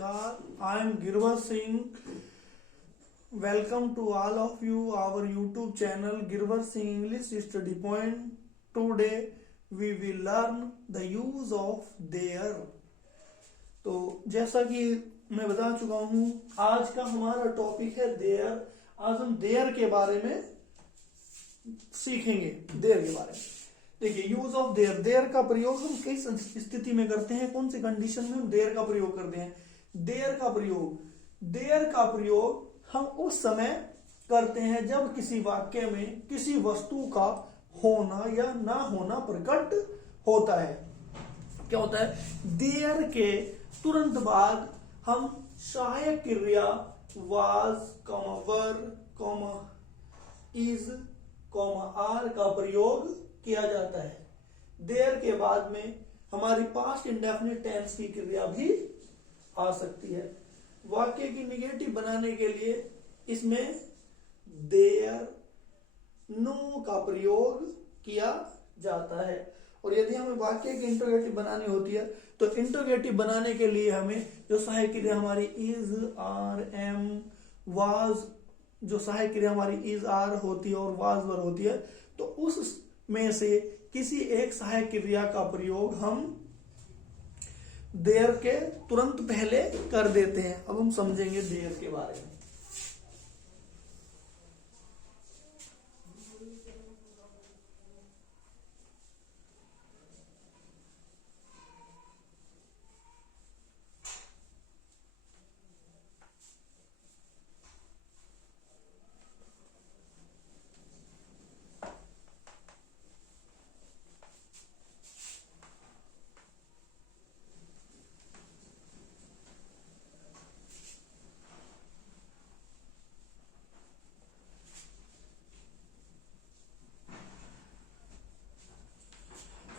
Namaskar, I am Girvar Singh. Welcome to all of you, our YouTube channel Girvar Singh English Study Point. Today we will learn the use of there. तो जैसा कि मैं बता चुका हूं, आज का हमारा टॉपिक है देयर। आज हम देयर के बारे में सीखेंगे। देयर के बारे में देखिए, यूज ऑफ देयर। देयर का प्रयोग हम किस स्थिति में करते हैं, कौन सी कंडीशन में हम देयर का प्रयोग करते हैं। देयर का प्रयोग हम उस समय करते हैं जब किसी वाक्य में किसी वस्तु का होना या ना होना प्रकट होता है। क्या होता है, देयर के तुरंत बाद हम सहायक क्रिया वाज, वर, इज, आर का प्रयोग किया जाता है। देयर के बाद में हमारी पास्ट इंडेफिनिट टेंस की क्रिया भी आ सकती है। वाक्य की निगेटिव बनाने के लिए इसमें देयर, नो का प्रयोग किया जाता है। और यदि हमें वाक्य की इंट्रोगेटिव बनानी होती है तो इंट्रोगेटिव बनाने के लिए हमें जो सहायक क्रिया हमारी इज, आर, एम, वाज, जो सहायक क्रिया हमारी इज, आर होती है और वाज, वर होती है, तो उस में से किसी एक सहायक क्रिया का प्रयोग हम देयर के तुरंत पहले कर देते हैं। अब हम समझेंगे देयर के बारे में।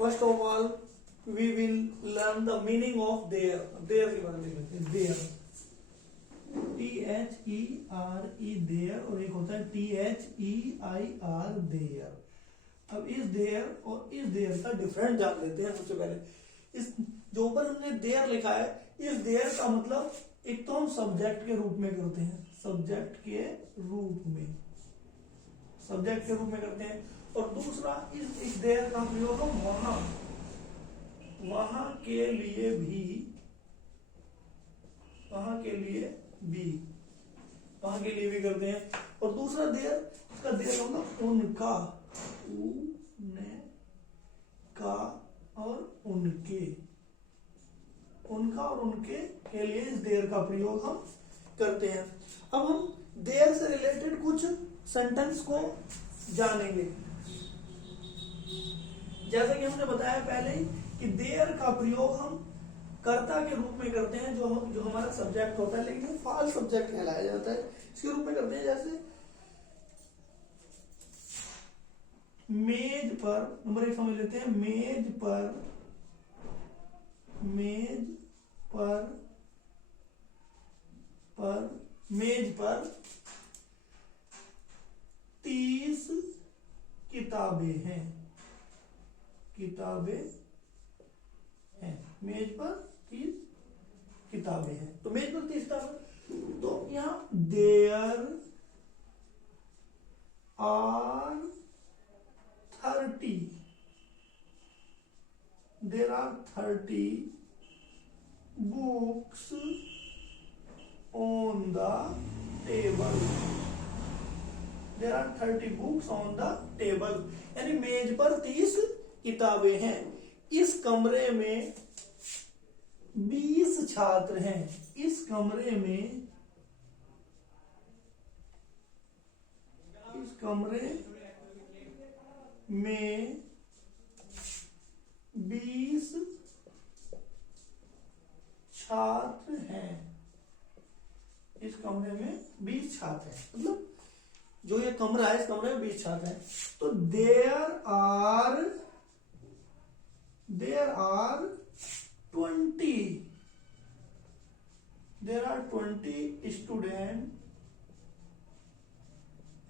First of all, we will learn the meaning of there. There के बारे में देखते हैं। There, T-H-E-R-E there, और एक होता है T-H-E-I-R there। अब इस देयर और इस देयर का डिफरेंट जान लेते हैं। सबसे पहले इस जो ऊपर हमने देयर लिखा है, इस देयर का मतलब एक तो हम सब्जेक्ट के रूप में करते हैं, सब्जेक्ट के रूप में करते हैं। और दूसरा इस देयर का प्रयोग हम वहां के लिए भी करते हैं। और दूसरा देयर, इसका देयर होगा उनका, और उनके के लिए इस देयर का प्रयोग हम करते हैं। अब हम देयर से रिलेटेड कुछ सेंटेंस को जानेंगे। जैसा कि हमने बताया पहले ही कि देयर का प्रयोग हम कर्ता के रूप में करते हैं, जो हमारा सब्जेक्ट होता है, लेकिन फॉल्स सब्जेक्ट कहलाया जाता है। इसके रूप में करते हैं जैसे मेज पर, नंबर 1 समझ लेते हैं। मेज पर 30 किताबें हैं। मेज पर 30 किताबें हैं। तो मेज पर 30 किताबें, तो यहां there are 30 books on the table. There are 30 books on the table। यानी मेज पर 30 किताबें हैं। इस कमरे में 20 छात्र हैं। इस कमरे में 20 छात्र हैं। इस कमरे में 20 छात्र हैं, मतलब जो ये कमरा है, इस कमरे में 20 छात्र हैं। तो there are 20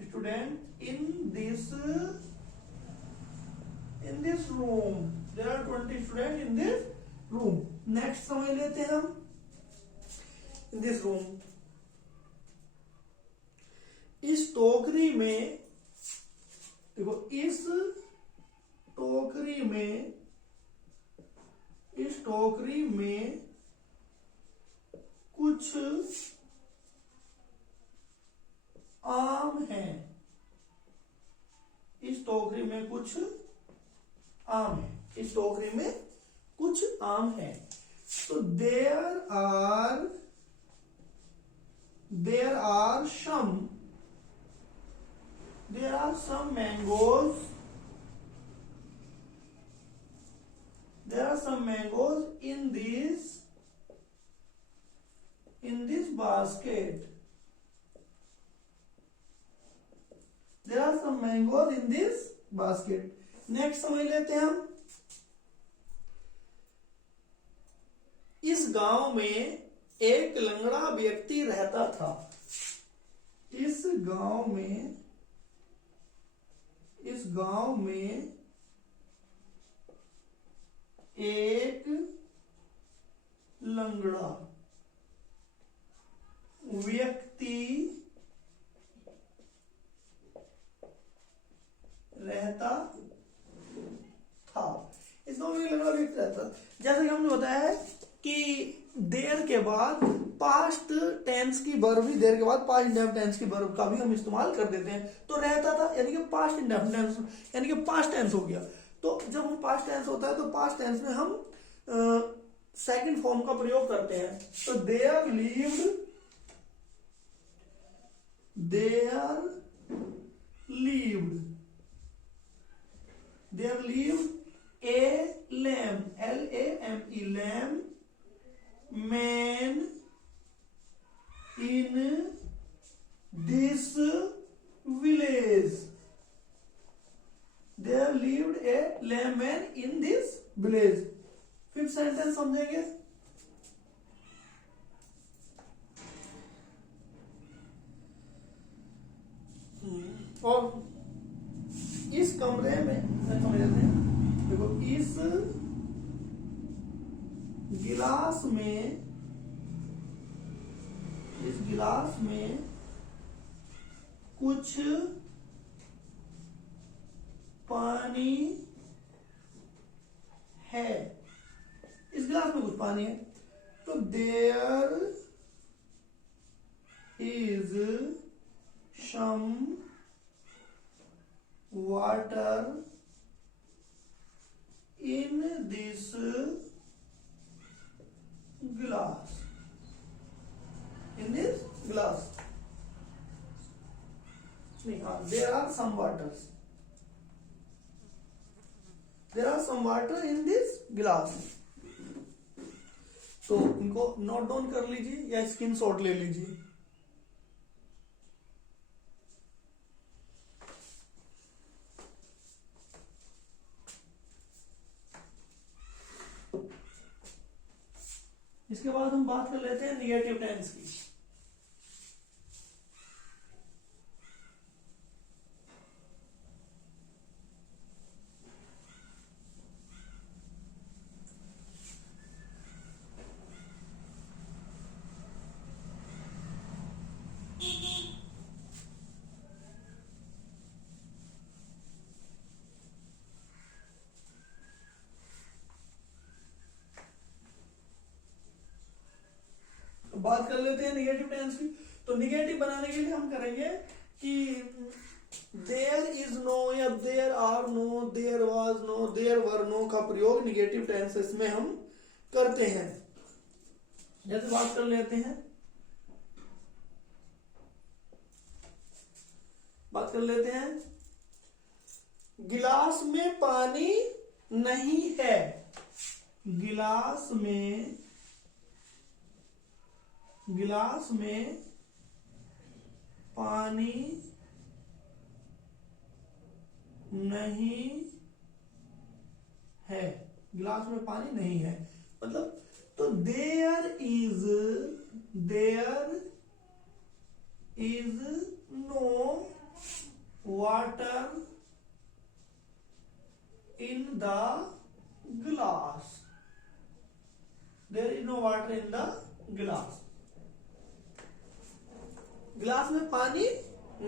student in this room. There are 20 student in this room. Next समझ लेते हैं हम इन दिस रूम। इस टोकरी में देखो, इस टोकरी में कुछ आम है। इस टोकरी में कुछ आम है। इस टोकरी में कुछ आम है। तो there are some mangoes. There are some mangoes in this basket. There are some mangoes in this basket. Next समझ लेते हैं हम। इस गांव में एक लंगड़ा व्यक्ति रहता था। इस गांव में एक लंगड़ा व्यक्ति रहता था। इस गांव में एक लंगड़ा व्यक्ति रहता था। जैसे कि हमने बताया है कि देर के बाद पास्ट टेंस की वर्ब भी, देर के बाद पास्ट इंडेफिनिट टेंस की वर्ब का भी हम इस्तेमाल कर देते हैं। तो रहता था यानी कि पास्ट इंडेफिनिट टेंस, यानी कि पास्ट टेंस हो गया। तो जब हम पास्ट टेंस होता है तो पास्ट टेंस में हम सेकंड फॉर्म का प्रयोग करते हैं। तो there lived a lamb, L-A-M-E, lamb, man in this village. There lived a lamb man in this village. Fifth sentence समझेंगे। और इस कमरे में समझ लेते हैं। देखो, इस गिलास में कुछ पानी है। इस गिलास में कुछ पानी है। तो there is some water in this glass. In this glass. There are some waters. There are some water in this glass. तो इनको नोट डाउन कर लीजिए या स्क्रीनशॉट ले लीजिए। इसके बाद हम बात कर लेते हैं निगेटिव टेंस की। बात कर लेते हैं निगेटिव टेंस की। तो निगेटिव बनाने के लिए हम करेंगे कि देयर इज नो या there are no, there was no, there were no का प्रयोग निगेटिव टेंसेस में हम करते हैं। जैसे बात कर लेते हैं, गिलास में पानी नहीं है। गिलास में पानी नहीं है। गिलास में पानी नहीं है मतलब, तो there is no water in the glass. There is no water in the glass. गिलास में पानी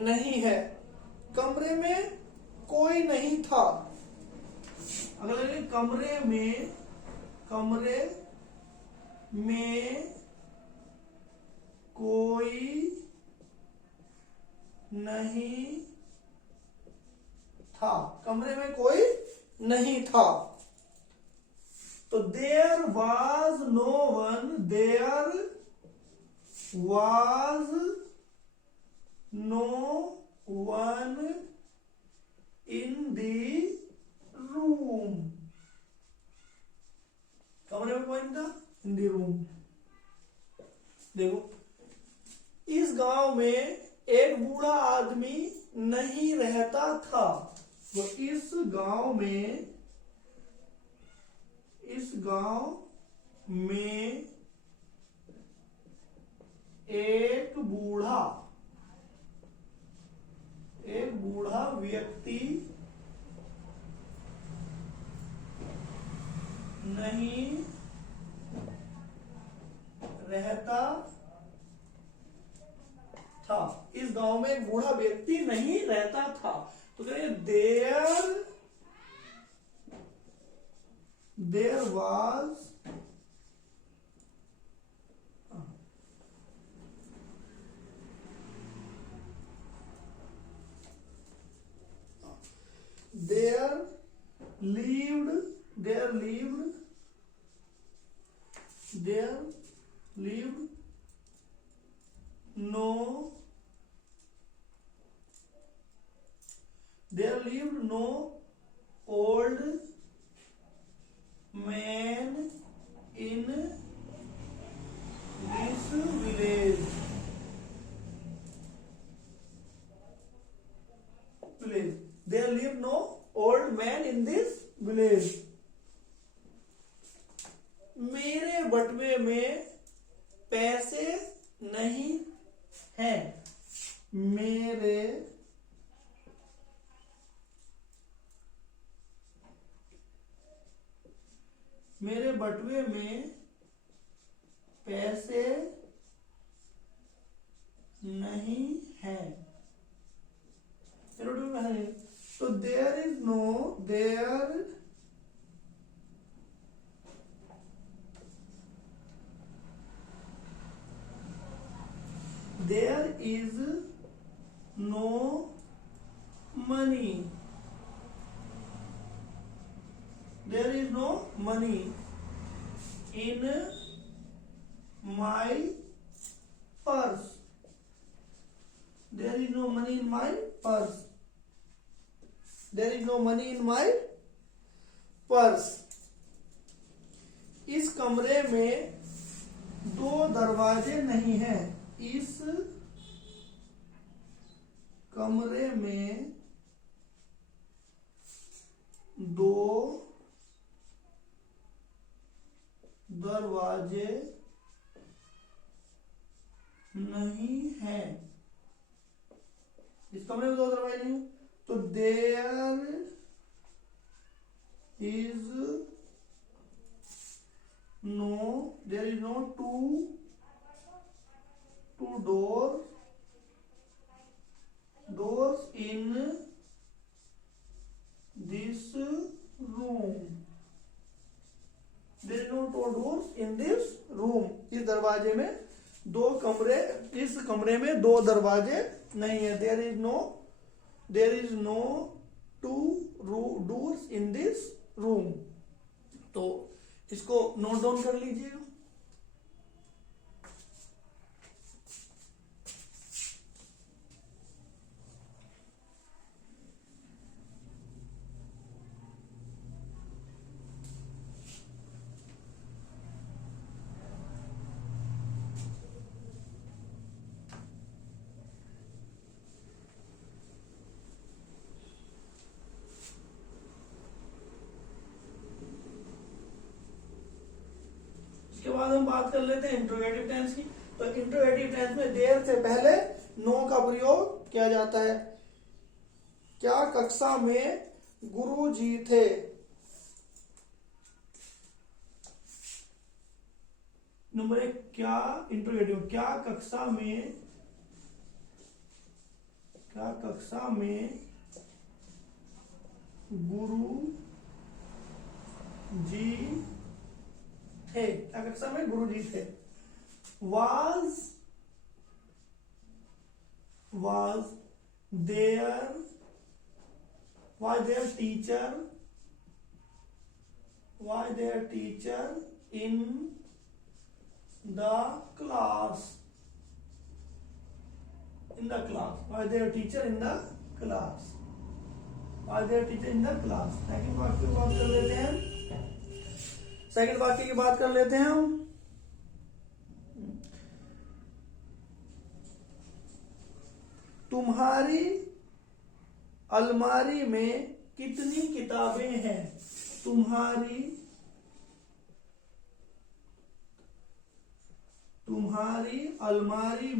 नहीं है, कमरे में कोई नहीं था। अगला है कमरे में कोई नहीं था, कमरे में कोई नहीं था। तो there was no one, there was no one in the room, कमरे में कोई नहीं था, इन दी रूम। देखो, इस गांव में एक बूढ़ा आदमी नहीं रहता था। तो इस गांव में एक बूढ़ा व्यक्ति नहीं रहता था। इस गांव में एक बूढ़ा व्यक्ति नहीं रहता था। तो कहिए there was there lived no old man in this village. There lived no old man in this village. मेरे बटुए में पैसे नहीं हैं। मेरे बटुए में पैसे नहीं हैं। तो there is no money. There is no money in my purse. There is no money in my purse. There is no money in my purse. इस कमरे में 2 दरवाजे नहीं हैं। इस कमरे में 2 दरवाजे नहीं हैं। इस कमरे में 2 दरवाजे नहीं, तो there is no 2 doors in this room. There is no 2 doors in this room. इस दरवाजे में 2 कमरे, इस कमरे में 2 दरवाजे नहीं है। There is no 2 doors in this room. तो इसको नोट डाउन कर लीजिएगा। इसके बाद हम बात कर लेते हैं इंट्रोगेटिव टेंस की। तो इंट्रोगेटिव टेंस में देर से पहले नो का प्रयोग किया जाता है। क्या कक्षा में गुरुजी थे? नंबर 1, क्या इंट्रोगेटिव, क्या कक्षा में क्या कक्षा में गुरु जी थे? क्या कक्षा में गुरु जी थे? was their teacher in the class? Was their teacher in the class? Second वाक्य की बात कर लेते हैं। सेकंड वाक्य की बात कर लेते हैं हम। तुम्हारी अलमारी में कितनी किताबें हैं? तुम्हारी अलमारी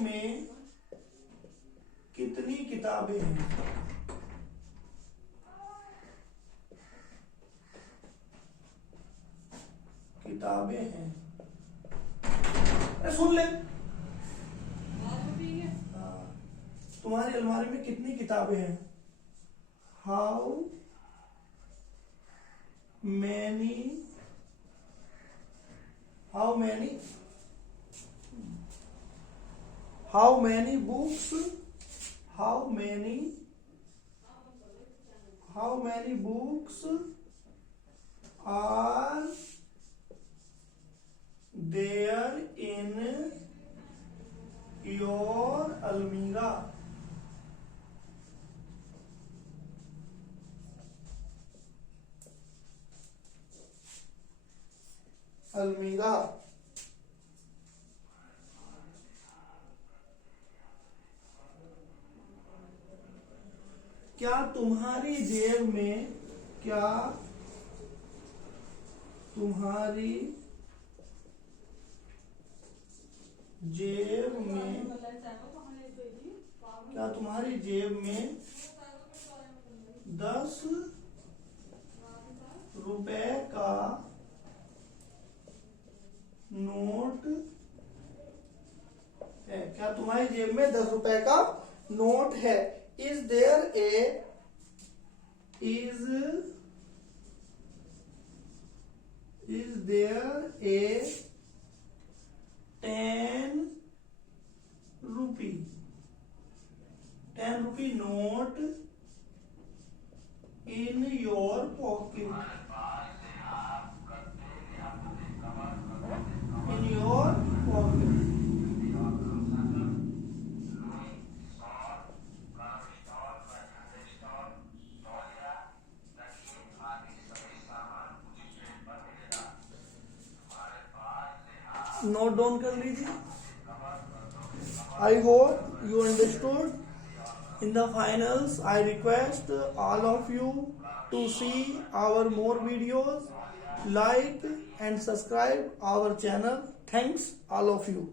में कितनी किताबें हैं? सुन ले। तुम्हारी अलमारी में कितनी किताबें हैं? How many books are there in your almirah? क्या तुम्हारी जेब में 10 रुपए का नोट है? क्या तुम्हारी जेब में 10 रुपए का नोट है? Is there a 10 rupee note in your pocket? Note down कर लीजिए। I hope you understood. In the finals, I request all of you to see our more videos, like and subscribe our channel. Thanks all of you.